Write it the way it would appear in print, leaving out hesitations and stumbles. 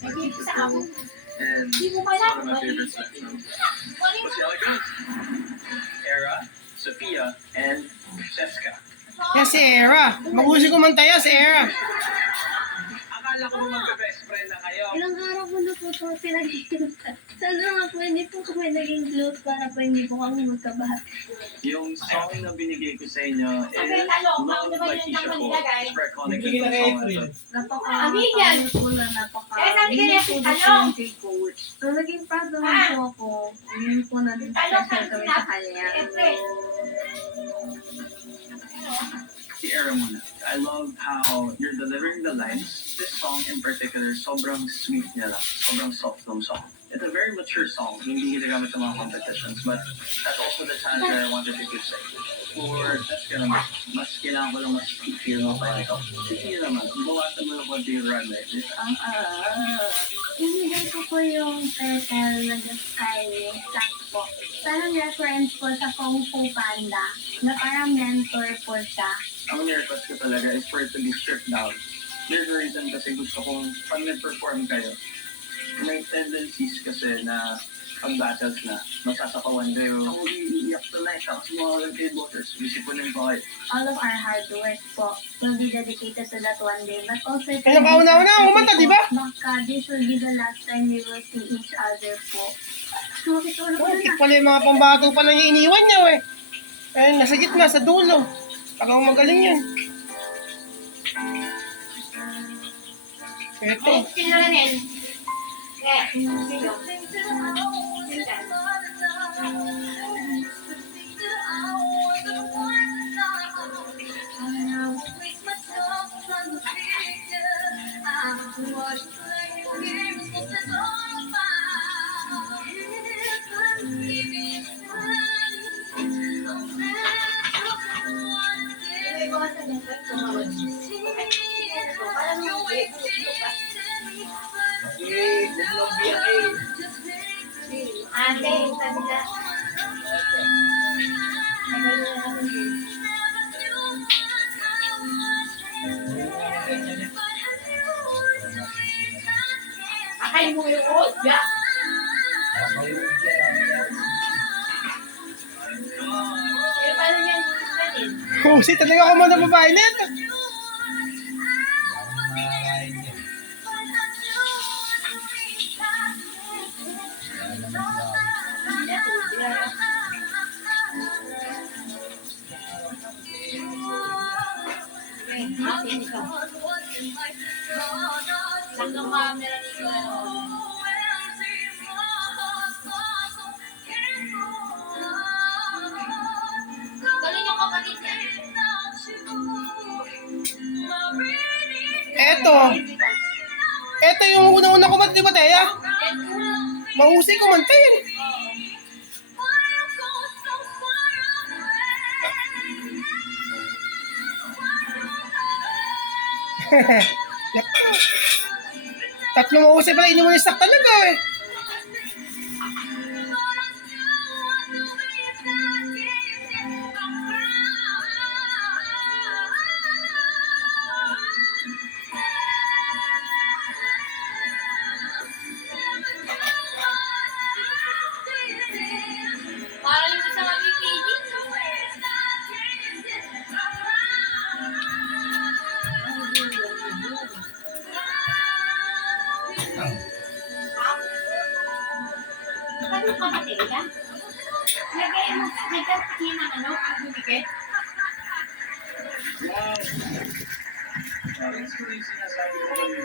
Nagiging sa ako. And Hindi mo it's pala. one of my favorites. Let's see how it goes. Era, Sophia, and Jessica. Yan si Era. Magusi kumanta yan si Era. Akala ko mag-best friend na kayo. Ilang araw ko na po ito pinag-iintan. Sana nga po, hindi po kami naging close para po hindi po kami magkabahat. Yung song na binigay ko sa inyo is Okay, talong. Love Ano ba by yun Keisha ang Cole. nilagay? Super iconic Bigyan na na kay song. April. Amigan. Napaka-ano po na napaka Eh, sabi ka hindi niya, po talong. different kay coach. So, naging proud naman po ako. Hindi po na din Talong special ka kami na. sa kanya. April. Si Era muna. I love how you're delivering the lines. This song in particular, sobrang sweet niya lang. Sobrang soft ng song. It's a very mature song. Hindi ginagamit sa mga competitions. But that's also the challenge that I wanted to give sa For Jessica naman, mas kailangan ko lang mas feel ng parang ito. Sige naman, bawasan mo ng konti yung run like this. Inigay ko po yung turtle na The Sky Sack po. Parang reference po sa Kung Fu Panda na parang mentor po siya. Ang request ko talaga is for it to be stripped down. There's a reason kasi gusto kong pag nag-perform kayo, may tendencies kasi na pag battles na, magsasakawan kayo. Ako iiyak tonight, tapos mga walang kayo voters. Isipunin ko kayo. All of our hard work po will be dedicated to that one day. But also, Kaya kauna-una, kumanta, di ba? Baka this will be the last time we will see each other po. Makikita ko Bakit na. pala yung mga pambato pa lang yung iniwan niya eh. Ayun, nasa gitna, sa dulo. Parang magaling yun. Ito. Ay, sino na rin? Eh, sino? Sino? May mga tanong ka, tumawag. Parang yung ate, sabi na. Akay mo yung odya. Eh, paano yan? Husi talaga ako mga babae na ito. Ate, ikaw. Lang ang camera nito. Galing yung kapatid niya. Ito yung una-una kumanta, di ba, Teya? Mahusay kumanta yun. Tatlong mahusay pala, ini mo yung stock talaga eh. Parang yung isa kami PD. Ano ka ba, Teya? Lagay mo, nagkakasin ng ano, ang bumigay. Wow! Thanks for yung sinasabi ko kanina.